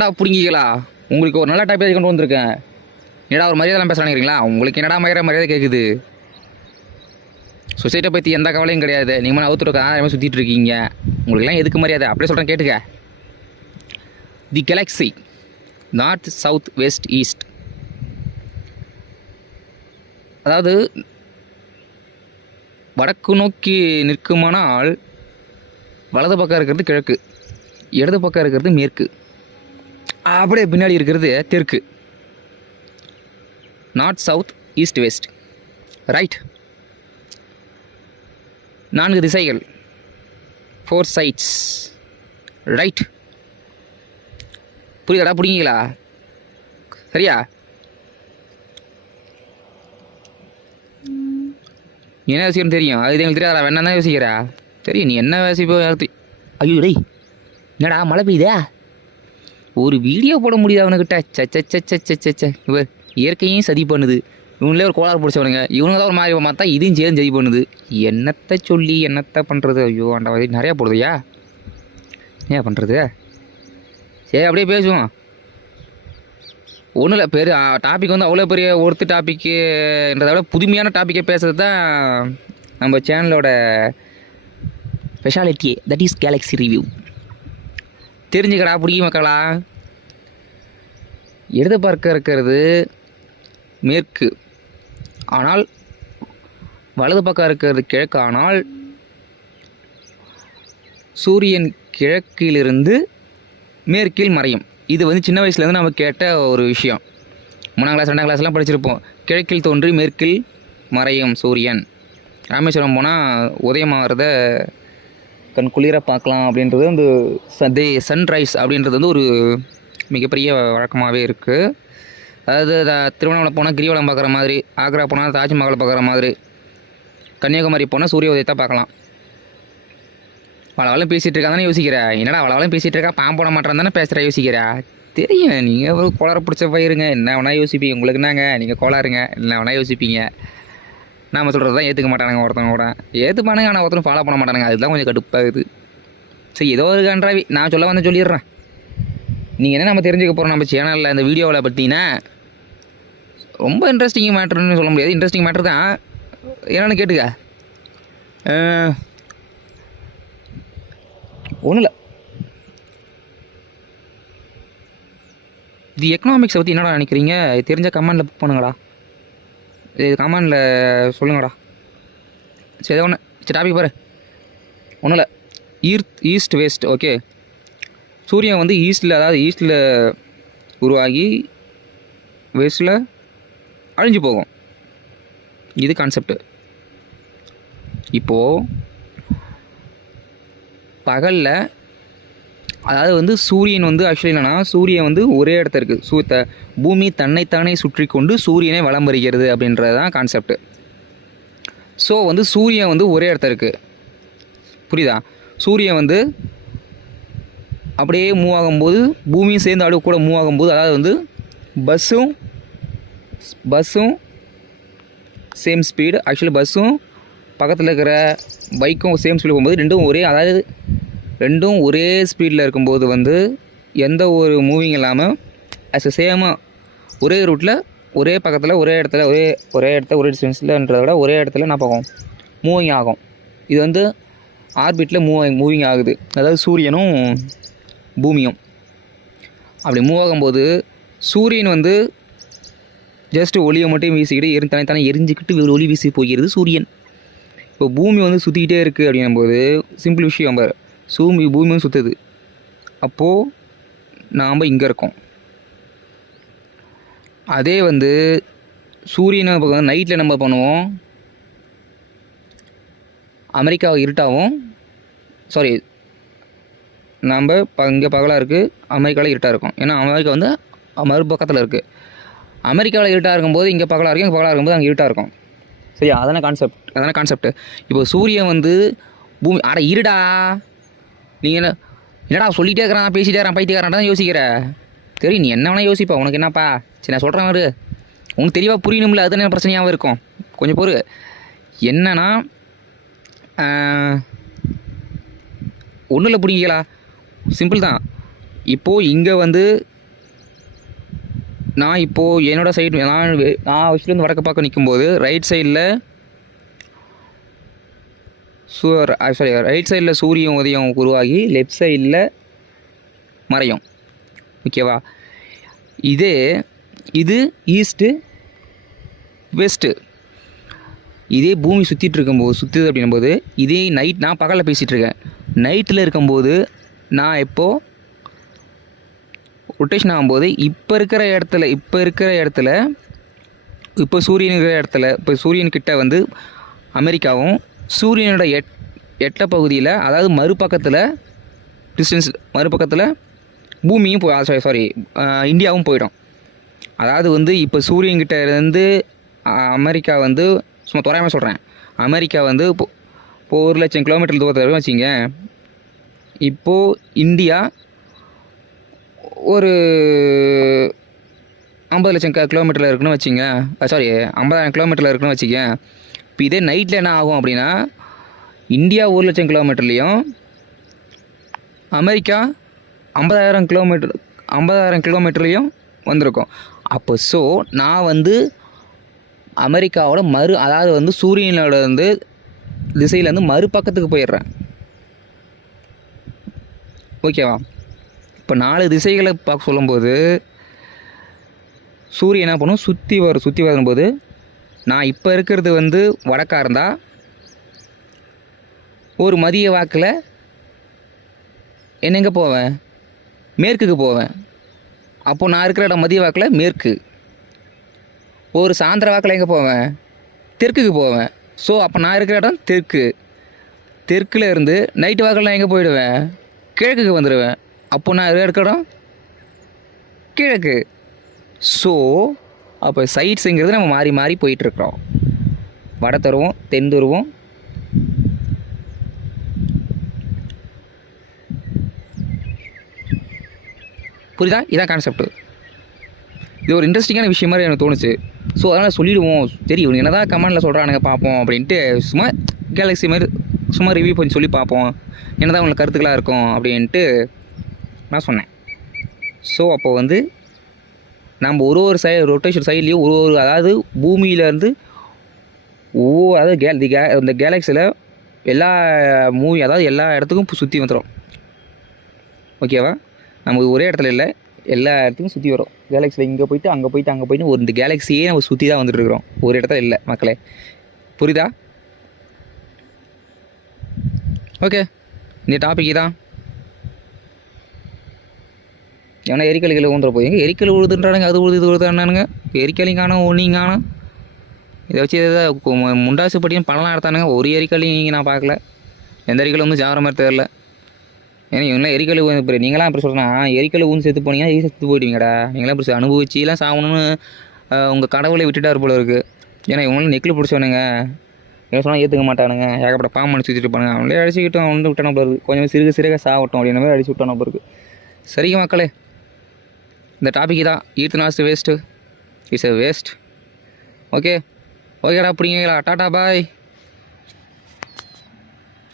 என்ன பிடிங்கிங்களா? உங்களுக்கு ஒரு நல்ல டாபிக் கொண்டு வந்திருக்கேன். என்னடா ஒரு மரியாதைலாம் பேசுகிறாங்களா? உங்களுக்கு என்னடா மரியாதை கேட்குது? சொசைட்டியை பற்றி எந்த கவலையும் கிடையாது. நீங்கள் அவுத்துருக்க யாருமே சுற்றிட்டு இருக்கீங்க. உங்களுக்குலாம் எதுக்கு மரியாதை? அப்படியே சொல்கிறேன் கேட்டுக்க. The galaxy north, south, west, east. அதாவது வடக்கு நோக்கி நிற்குமானால் வலது பக்கம் இருக்கிறது கிழக்கு, இடது பக்கம் இருக்கிறது மேற்கு, அப்படியே பின்னாடி இருக்கிறது தெற்கு. North, south, east, west, right. 4 திசைகள், 4 சைட்ஸ், ரைட். புரியுதா? புரியுங்களா? சரியா? நீ என்ன யோசிக்கணும் தெரியும். அது எங்களுக்கு தெரியாதா? வேணா தான் யோசிக்கிறா. தெரியும் நீ என்ன யோசிப்போ. ஐயோ டேய், என்னடா மழை பெய்யுதா? ஒரு வீடியோ போட முடியுது அவனுக்கிட்ட. சச்ச இவர் இயற்கையும் சதி பண்ணுது. இவங்களே ஒரு கோளாறு பிடிச்சவனுங்க. இவனுங்க தான் ஒரு மாதிரி பார்த்தா இதையும் சேர்ந்து சதி பண்ணுது. என்னத்தை சொல்லி என்னத்தை பண்ணுறது? ஐயோ ஆண்டா, நிறையா போடுதுயா. ஏன் பண்ணுறது? சரி அப்படியே பேசுவோம். ஒன்றும் இல்லை, டாபிக் வந்து அவ்வளோ பெரிய ஒருத்து டாப்பிக்குன்றதை விட புதுமையான டாப்பிக்கை பேசுறது தான் நம்ம சேனலோட ஸ்பெஷாலிட்டியே. That is Galaxy review. தெரிஞ்சுக்கடா பிடிக்கும் மக்களா. இடது பார்க்க இருக்கிறது மேற்கு, ஆனால் வலது பக்கம் இருக்கிறது கிழக்கு. ஆனால் சூரியன் கிழக்கிலிருந்து மேற்கில் மறையும். இது வந்து சின்ன வயசுலேருந்து நம்ம கேட்ட ஒரு விஷயம். 3ஆம் கிளாஸ் 2ஆம் கிளாஸ்லாம் படிச்சிருப்போம். கிழக்கில் தோன்றி மேற்கில் மறையும் சூரியன். ராமேஸ்வரம் போனால் உதயமாகிறத கண் குளிர பார்க்கலாம் அப்படின்றது வந்து சன்ரைஸ் அப்படின்றது வந்து ஒரு மிகப்பெரிய வழக்கமாகவே இருக்குது. அதாவது திருவண்ணாமலை போனால் கிரிவலம் பார்க்குற மாதிரி, ஆக்ரா போனால் தாஜ்மஹாலை பார்க்குற மாதிரி, கன்னியாகுமரி போனால் சூரிய உதயத்தை பார்க்கலாம். வளவளம் பேசிகிட்டு இருக்கா தானே யோசிக்கிறா? என்னடா வளவளம் பேசிகிட்டு இருக்கா, பாம்பு போட மாட்டேறான் தானே பேசுகிற யோசிக்கிறா? தெரியும் நீங்கள் ஒரு கோளாறு பிடிச்ச பயிருங்க. என்ன வேணால் யோசிப்பீங்க. உங்களுக்கு என்னங்க, நீங்கள் கோளாறுங்க, என்ன வேணால் யோசிப்பீங்க. நாம் சொல்கிறது தான் ஏற்றுக்க மாட்டானுங்க ஒருத்தவங்க கூட. ஏற்றுப்பானுங்க, ஆனால் ஒருத்தரும் ஃபாலோ பண்ண மாட்டானுங்க. அதுதான் கொஞ்சம் கடுப்பாகுது. சரி, ஏதோ ஒரு கன்றாவி நான் சொல்ல வந்து சொல்லிடுறேன். நீங்கள் என்ன நம்ம தெரிஞ்சுக்க போகிறோம் நம்ம சேனலில் இந்த வீடியோவில் பார்த்தீங்கன்னா ரொம்ப இன்ட்ரெஸ்டிங் மேட்ருன்னு சொல்ல முடியாது. இன்ட்ரெஸ்டிங் மேட்ரு தான். என்னென்னு கேட்டுக்க. ஒன்றும் இல்லை, தி எக்கனாமிக்ஸை பற்றி என்னடா நினைக்கிறீங்க? தெரிஞ்ச கமெண்டில் புக் பண்ணுங்கடா. இது கமெண்டில் சொல்லுங்கடா. சரி, ஏதோ ஒன்று. சரி, டாபிக் பாரு. ஒன்றும் இல்லை, ஈஸ்ட் வெஸ்ட். ஓகே, சூரியன் வந்து ஈஸ்டில், அதாவது ஈஸ்டில் உருவாகி வெஸ்ட்டில் அழிஞ்சு போகும். இது கான்செப்டு. இப்போது பகலில், அதாவது வந்து சூரியன் வந்து ஆக்சுவலி என்னென்னா, சூரியன் வந்து ஒரே இடத்துல இருக்குது. பூமி தன்னைத்தானே சுற்றி கொண்டு சூரியனை வலம் வருகிறது அப்படின்றது தான் கான்செப்டு. ஸோ வந்து சூரியன் வந்து ஒரே இடத்துல இருக்குது. புரியுதா? சூரியன் வந்து அப்படியே மூவ் ஆகும்போது பூமியும் சேர்ந்து அப்படியே கூட மூவ் ஆகும்போது, அதாவது வந்து பஸ்ஸும் சேம் ஸ்பீடு. ஆக்சுவலி பஸ்ஸும் பக்கத்தில் இருக்கிற பைக்கும் சேம் ஸ்பீடு போகும்போது ரெண்டும் ஒரே ஸ்பீடில் இருக்கும்போது வந்து எந்த ஒரு மூவிங் இல்லாமல் சேமாக ஒரே ரூட்டில் ஒரே பக்கத்தில் ஒரே இடத்துல ஒரே டிஸ்டன்ஸில்ன்றத விட ஒரே இடத்துல என்ன பார்க்கும், மூவிங் ஆகும். இது வந்து ஆர்பிட்டில் மூவிங் ஆகுது. அதாவது சூரியனும் பூமியும் அப்படி மூவ் ஆகும்போது சூரியன் வந்து ஜஸ்ட்டு ஒளியை மட்டும் வீசிக்கிட்டு தனித்தானே எரிஞ்சிக்கிட்டு ஒளி வீசி போகிறது சூரியன். இப்போ பூமி வந்து சுற்றிக்கிட்டே இருக்குது அப்படிங்கும்போது சிம்பிள் விஷயம் பாரு. பூமி வந்து சுற்றுது. அப்போது நாம் இங்கே இருக்கோம். அதே வந்து சூரியனை நைட்டில் நம்ம பண்ணுவோம், அமெரிக்கா இருட்டாகவும், சாரி நம்ம இங்கே பகலாக இருக்குது, அமெரிக்காவில் இருட்டாக இருக்கும். ஏன்னா அமெரிக்கா வந்து மறுபக்கத்தில் இருக்குது. அமெரிக்காவில் இருட்டாக இருக்கும்போது இங்கே பகலாக இருக்கும், இங்கே பகலாக இருக்கும்போது அங்கே இருட்டாக இருக்கும். சரியா? அதான கான்செப்ட். இப்போ சூரியன் வந்து பூமி இருடா. நீங்கள் என்னடா சொல்லிகிட்டே இருக்கிறான், பேசிகிட்டே இருக்கிறான், பைத்தியக்காரன் தான் யோசிக்கிற. தெரியும் நீ என்ன வேணால் யோசிப்பா, உனக்கு என்னப்பா. சரி, நான் சொல்கிறேன் பாரு, உனக்கு தெளிவாக புரியணும்ல. அதுதானே பிரச்சனையாகவும் இருக்கும். கொஞ்சம் பொறு. என்னன்னா ஒன்றும் இல்லை, பிடிங்களா? சிம்பிள் தான். இப்போது இங்கே வந்து நான் இப்போது என்னோடய சைடு நான் ஆக்சுவலி வடக்கு பார்க்க நிற்கும்போது ரைட் சைடில் ரைட் சைடில் சூரியன் உதயம் உருவாகி லெஃப்ட் சைடில் மறையும். ஓகேவா? இது ஈஸ்ட்டு வெஸ்ட்டு. இதே பூமி சுற்றுது அப்படின்னும்போது இதே நைட் நான் பகலில் பேசிகிட்ருக்கேன். நைட்டில் இருக்கும்போது நான் எப்போது ரொட்டேஷன் ஆகும்போது இப்போ இருக்கிற இடத்துல இப்போ சூரியன் இருக்கிற இடத்துல இப்போ சூரியன்கிட்ட வந்து அமெரிக்காவும் சூரியனோட எட்ட பகுதியில் அதாவது மறுபக்கத்தில் பூமியும் இந்தியாவும் போயிடும். அதாவது வந்து இப்போ சூரியன்கிட்ட இருந்து அமெரிக்கா வந்து சும்மா தோராயமாக சொல்கிறேன், அமெரிக்கா வந்து இப்போ 1,00,000 கிலோமீட்டர் தூரத்தில் வச்சிங்க. இப்போது இந்தியா ஒரு 50,00,000 கிலோமீட்டரில் இருக்குன்னு வச்சிங்க. 50,000 கிலோமீட்டரில் இருக்குன்னு வச்சிக்க. இப்போ இதே நைட்டில் என்ன ஆகும் அப்படின்னா இந்தியா 1,00,000 கிலோமீட்டர்லேயும் அமெரிக்கா 50,000 கிலோமீட்டர்லேயும் வந்திருக்கும். அப்போ நான் வந்து அமெரிக்காவோட அதாவது வந்து சூரியனோட வந்து திசையிலேருந்து மறுபக்கத்துக்கு போயிடுறேன். ஓகேவா? இப்போ 4 திசைகளை பார்க்க சொல்லும்போது சூரியன் என்ன பண்ணும், சுற்றி வரும்போது நான் இப்போ இருக்கிறது வந்து வடக்காக இருந்தால் ஒரு மதிய வாக்கில் எங்கே போவேன், மேற்குக்கு போவேன். அப்போது நான் இருக்கிற இடம் மதிய வாக்கில் மேற்கு. ஒரு சாயந்தர வாக்கில் எங்கே போவேன், தெற்குக்கு போவேன். அப்போ நான் இருக்கிற இடம் தெற்கில் இருந்து நைட்டு வாக்கில் நான் எங்கே போயிடுவேன், கிழக்குக்கு வந்துடுவேன். அப்போ நான் இருக்கிற இடம் கிழக்கு. அப்போ சைட்ஸுங்கிறது நம்ம மாறி மாறி போயிட்டுருக்குறோம். வட துருவம், தென் துருவம், புரியுதா? இதான் கான்செப்ட். இது ஒரு இன்ட்ரெஸ்டிங்கான விஷயம் மாதிரி எனக்கு தோணுச்சு. அதனால் சொல்லிவிடுவோம். சரி இவங்க என்ன தான் கமெண்டில் சொல்கிறானுங்க பார்ப்போம் அப்படின்ட்டு சும்மா கேலக்ஸி மாதிரி சும்மா ரிவ்யூ பண்ணி சொல்லி பார்ப்போம், என்ன தான் உங்களுக்கு கருத்துக்களாக இருக்கும் அப்படின்ட்டு நான் சொன்னேன். அப்போ வந்து நம்ம ஒரு ரொட்டேஷன் சைட்லேயும் அதாவது பூமியிலேருந்து அதாவது இந்த கேலக்ஸியில் எல்லா அதாவது எல்லா இடத்துக்கும் சுற்றி வந்துடும். ஓகேவா? நமக்கு ஒரே இடத்துல இல்லை, எல்லா இடத்துக்கும் சுற்றி வரும். கேலக்ஸியில் இங்கே போயிட்டு அங்கே போயிட்டு இந்த கேலக்ஸியே நம்ம சுற்றி தான் வந்துட்டுருக்குறோம், ஒரு இடத்துல இல்லை மக்களே. புரியுதா? ஓகே, இந்த டாபிக் தான். ஏன்னா எரிக்கலிகளை ஊந்துற போய் எரிக்கல் உழுதுன்றானுங்க, அது உழுது இது உழுதானுங்க. எரிக்கலையும் காணும், ஒன்றையும் காணும். இதை வச்சு எதாவது முண்டாசு படியும் பணம்லாம் எடுத்தானுங்க. ஒரு எரிக்கலையும் நான் பார்க்கல. எந்த எரிக்கலும் வந்து ஜாகிற மாதிரி தெரியல. ஏன்னா இவங்களாம் எரிக்கல் இப்போ நீங்களாம் எப்படி சொல்கிறேன்னா எரிக்கல் ஊந்து செத்து போனீங்கன்னா செத்து போயிடுவீங்கடா. நீங்களாம் இப்படி அனுபவிச்சிலாம் சாகணும்னு உங்கள் கடவுளை விட்டுட்டார் போல இருக்குது. ஏன்னா இவங்களாம் நெக்கில் பிடிச்சவனுங்க, என்ன சொன்னால் ஏற்றுக்க மாட்டானுங்க. ஏகப்பட்ட பாம்பு அடிச்சு வச்சுட்டு இருப்பானுங்க. அவங்களே அடிச்சுக்கிட்டு அவன் வந்து விட்டான போல இருக்குது. கொஞ்சம் சிறுக சாகட்டும் அப்படின்ற மாதிரி அடிச்சு விட்டான போல இருக்குது. சரிங்க மக்களே, இந்த டாபிக் தான். ஈர்த்து வேஸ்ட்டு இட்ஸ் எ வேஸ்ட். ஓகேடா, அப்படிங்களா? டாட்டா பாய்.